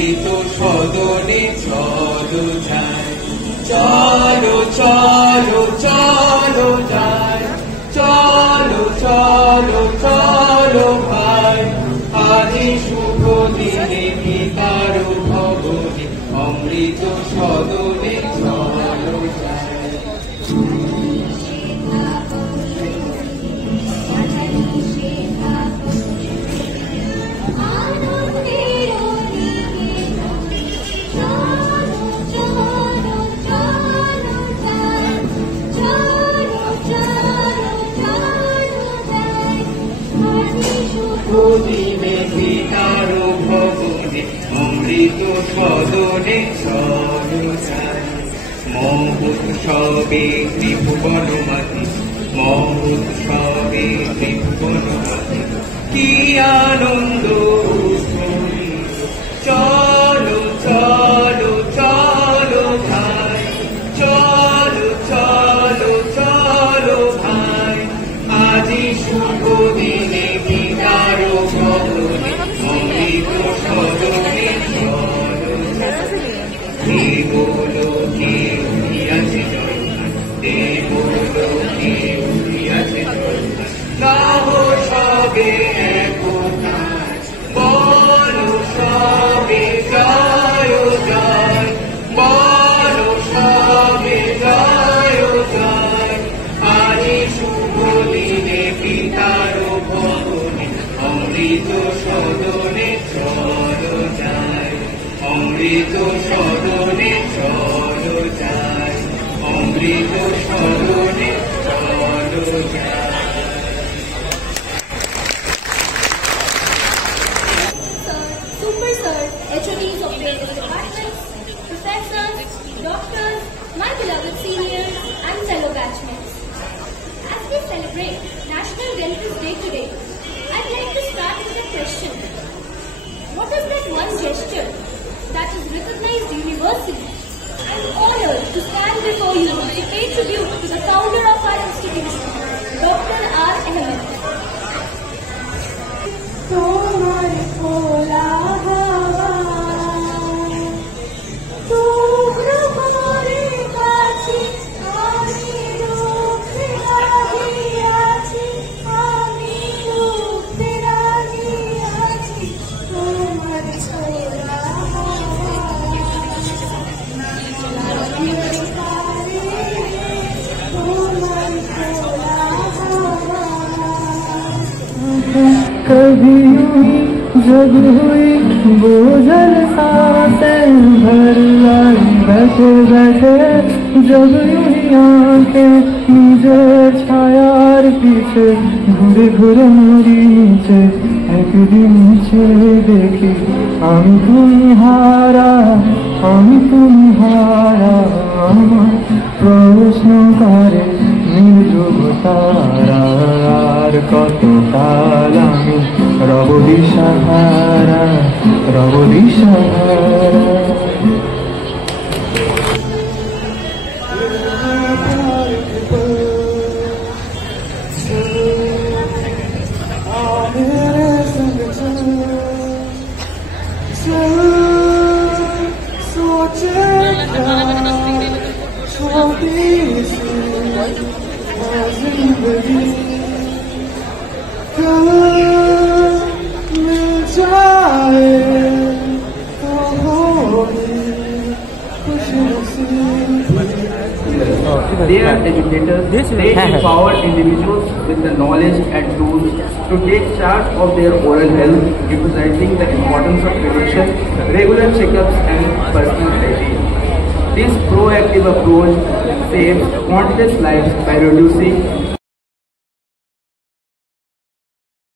অমৃত সদনে চলো যাই, চলো চলো চলো যাই, চলো চলো চলো ভাই, আজি শুভ দিনে পিতার ভবনে অমৃত সদনে চলো যাই। দিনে পিতার ভবনে অমৃত সদনে চলো যাই, মহোৎসবে ত্রিভুবন মাতি, মহোৎসবে ত্রিভুবন মাতি, কি আনন্দ উৎফুল্লিত, চলো চলো চলো ভাই, চলো চলো চলো ভাই, আজি শুভ দিনে পিতার ভবনে অমৃত সদনে চলো যাই। দেবলোকে উঠিয়াছে জয়গান, দেবলোকে উঠিয়াছে জয়গান, গাও সবে একতান, বলো সবে জয় জয়, বলো সবে জয় জয়, আজি শুভ দিনে পিতার ভবনে অমৃত সদনে চলো যাই, অমৃত সদনে চলো যাই, অমৃত সদনে চলো যাই। Super Sir, HODs of various departments, professors, doctors, my beloved seniors and fellow batchmates. As we celebrate National Dentist Day today, I'd like to start with a question. What is that one gesture that is recognized universally? I'm honored to stand before you to pay tribute to the founder of our institution, Dr. R. Ahmed. তোমার খোলা হাওয়া তোমরা করে কাছে আমি রুখতে রাজি আছি, আমি রুখতে রাজি আছি, তোমার খোলা হাওয়া তোমার খোলা হাওয়া। कभी यूं जब हुई बोझल सांसें भर आई, बैठे बैठे जब यूं ही आंखें नीचे छायार पीछे घुरे घुरे मेरी नीचे, एक दिन नीचे देखी আমি তুমি হারা, আমি তুমি হারা, আমার প্রশ্ন করে নির্যোগ তারা, আর কত কাল আমি রব দিশাহারা, রব দিশাহারা। They are educators. They empower individuals with the knowledge and tools to take charge of their oral health, emphasizing the importance of prevention, regular checkups, and personal hygiene. This proactive approach saves countless lives by reducing